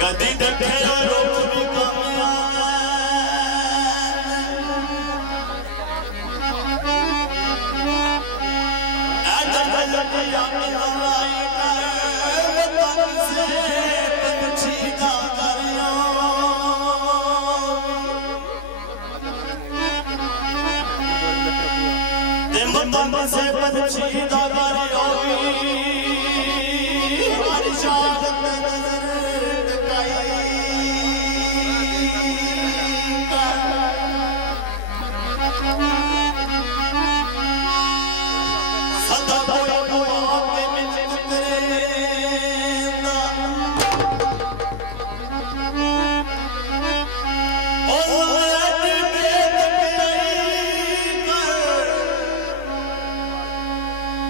कदी देखे रोज भी से पंछी दागारी होगी हमारी शाहत नजर टकाई सदा कोई आके मिल तेरे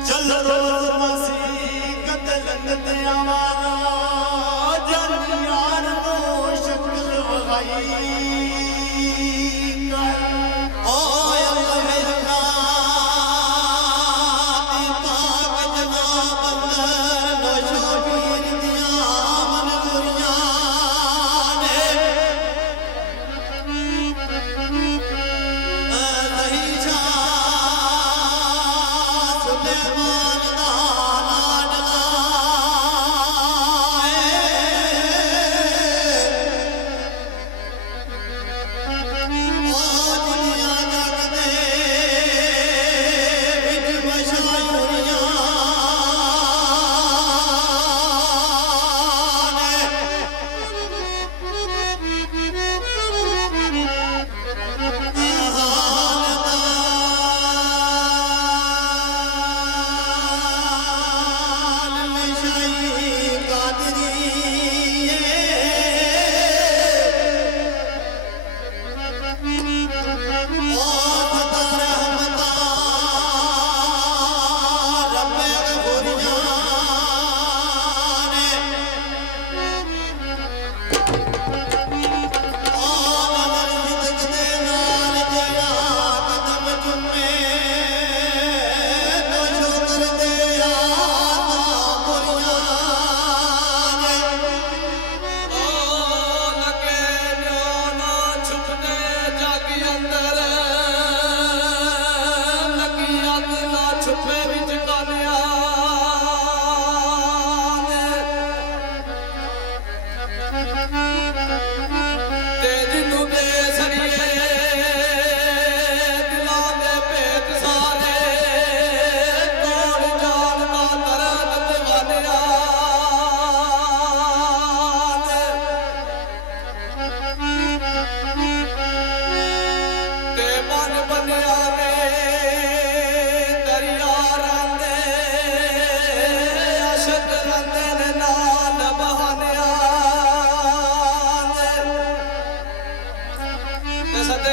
चल रोज मसीह कदलंगत हमारा जनियार को शक्ल वहाई ओ अल्लाह पाक जनाब अंदर नशोबीर दिया मनगुरियां ने नहीं जा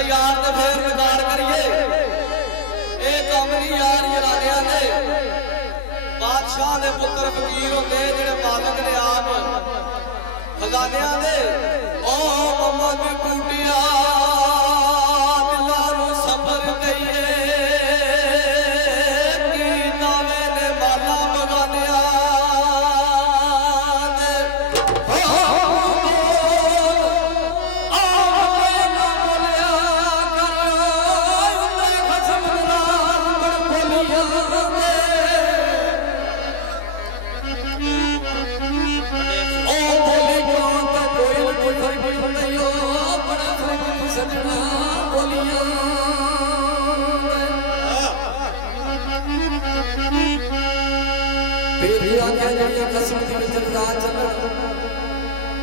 यार ने फिर रिकॉर्ड करिए एक अमरी यार जलालिया ने बादशाह ने पुत्र फकीर होंगे जेड़े मालिक ने आप खजानिया ने ओ मम्मा दी टूटिया दिलां नूं सबर दईए की नावे ने माला बगानिया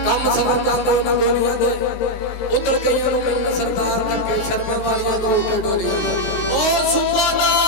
कम सफर करते उन्होंने गोलियां दे उधर कईयों मिलना सरदार करके शर्मा वालियां को उठे डोलियां ओ सुभान